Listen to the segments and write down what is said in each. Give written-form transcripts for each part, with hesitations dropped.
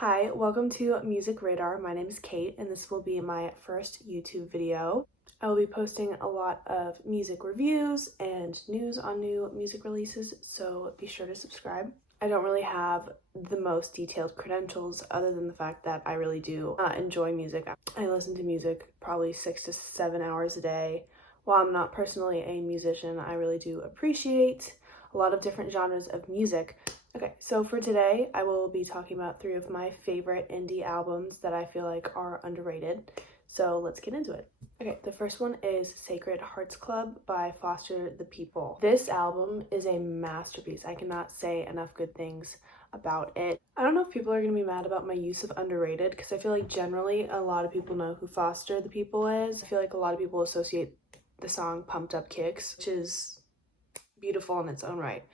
Hi, welcome to Music Radar. My name is Kate, and this will be my first YouTube video. I will be posting a lot of music reviews and news on new music releases, so be sure to subscribe. I don't really have the most detailed credentials other than the fact that I really do enjoy music. I listen to music probably 6 to 7 hours a day. While I'm not personally a musician, I really do appreciate a lot of different genres of music. Okay, so for today, I will be talking about 3 of my favorite indie albums that I feel like are underrated. So let's get into it. Okay, the first one is Sacred Hearts Club by Foster the People. This album is a masterpiece. I cannot say enough good things about it. I don't know if people are going to be mad about my use of underrated, because I feel like generally a lot of people know who Foster the People is. I feel like a lot of people associate the song Pumped Up Kicks, which is beautiful in its own right.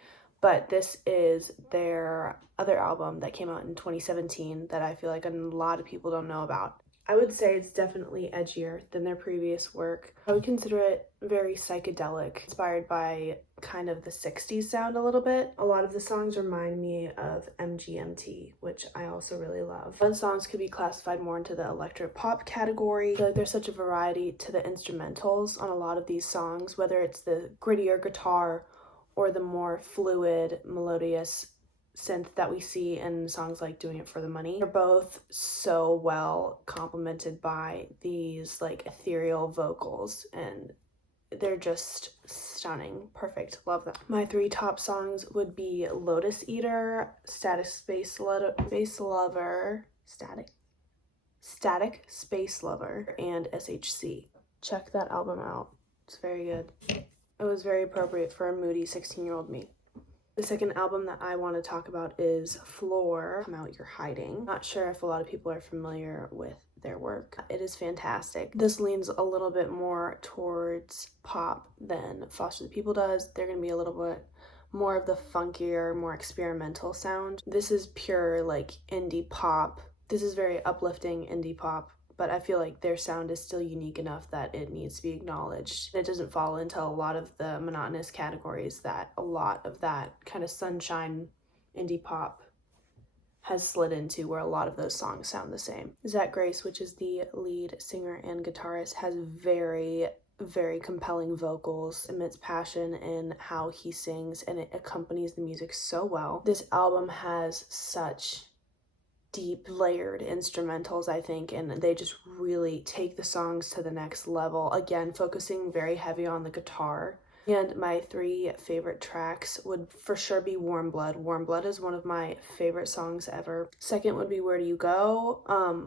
But this is their other album that came out in 2017 that I feel like a lot of people don't know about. I would say it's definitely edgier than their previous work. I would consider it very psychedelic, inspired by kind of the 60s sound a little bit. A lot of the songs remind me of MGMT, which I also really love. The songs could be classified more into the electro pop category. I feel like there's such a variety to the instrumentals on a lot of these songs, whether it's the grittier guitar or the more fluid, melodious synth that we see in songs like Doing It for the Money. They're both so well complemented by these like ethereal vocals, and they're just stunning. Perfect. Love them. My 3 top songs would be Lotus Eater, Static Space Lover, Static Space Lover, and SHC. Check that album out. It's very good. It was very appropriate for a moody 16-year-old me. The second album that I want to talk about is Floor, Come Out You're Hiding. Not sure if a lot of people are familiar with their work. It is fantastic. This leans a little bit more towards pop than Foster the People does. They're going to be a little bit more of the funkier, more experimental sound. This is pure like indie pop. This is very uplifting indie pop, but I feel like their sound is still unique enough that it needs to be acknowledged. It doesn't fall into a lot of the monotonous categories that a lot of that kind of sunshine indie pop has slid into, where a lot of those songs sound the same. Zach Grace, which is the lead singer and guitarist, has very compelling vocals, emits passion in how he sings, and it accompanies the music so well. This album has such deep layered instrumentals, I think, and they just really take the songs to the next level, again focusing very heavy on the guitar. And my 3 favorite tracks would for sure be Warm Blood. Warm Blood is one of my favorite songs ever. Second would be Where Do You Go?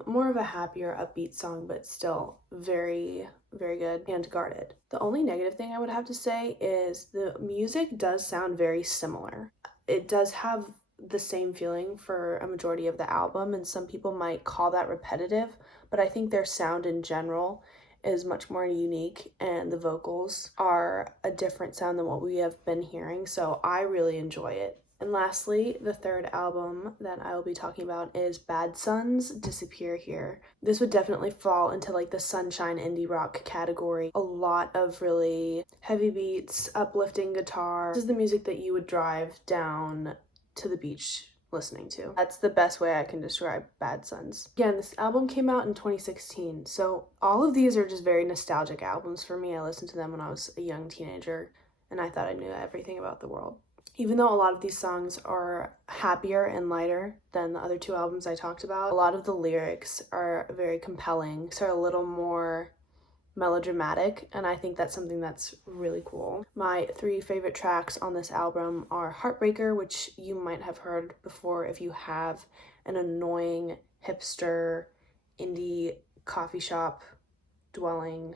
More of a happier, upbeat song, but still very good. And Guarded. The only negative thing I would have to say is the music does sound very similar. It does have the same feeling for a majority of the album, and some people might call that repetitive, but I think their sound in general is much more unique, and the vocals are a different sound than what we have been hearing, so I really enjoy it. And lastly, the third album that I will be talking about is Bad Sons, Disappear Here. This would definitely fall into like the sunshine indie rock category. A lot of really heavy beats, uplifting guitar. This is the music that you would drive down to the beach listening to. That's the best way I can describe Bad Sons. Again, this album came out in 2016, so all of these are just very nostalgic albums for me. I listened to them when I was a young teenager, and I thought I knew everything about the world. Even though a lot of these songs are happier and lighter than the other 2 albums I talked about, a lot of the lyrics are very compelling, so a little more melodramatic, and I think that's something that's really cool. My 3 favorite tracks on this album are Heartbreaker, which you might have heard before if you have an annoying hipster indie coffee shop dwelling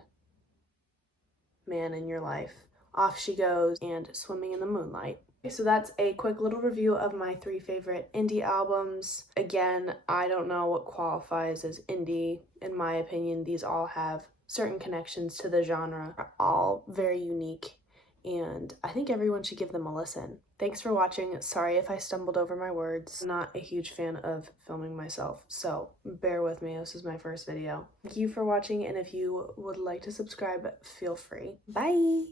man in your life. Off She Goes and Swimming in the Moonlight. So that's a quick little review of my 3 favorite indie albums. Again, I don't know what qualifies as indie. In my opinion, these all have certain connections to the genre, are all very unique, and I think everyone should give them a listen. Thanks for watching. Sorry if I stumbled over my words. I'm not a huge fan of filming myself, so bear with me. This is my first video. Thank you for watching, and if you would like to subscribe, feel free. Bye!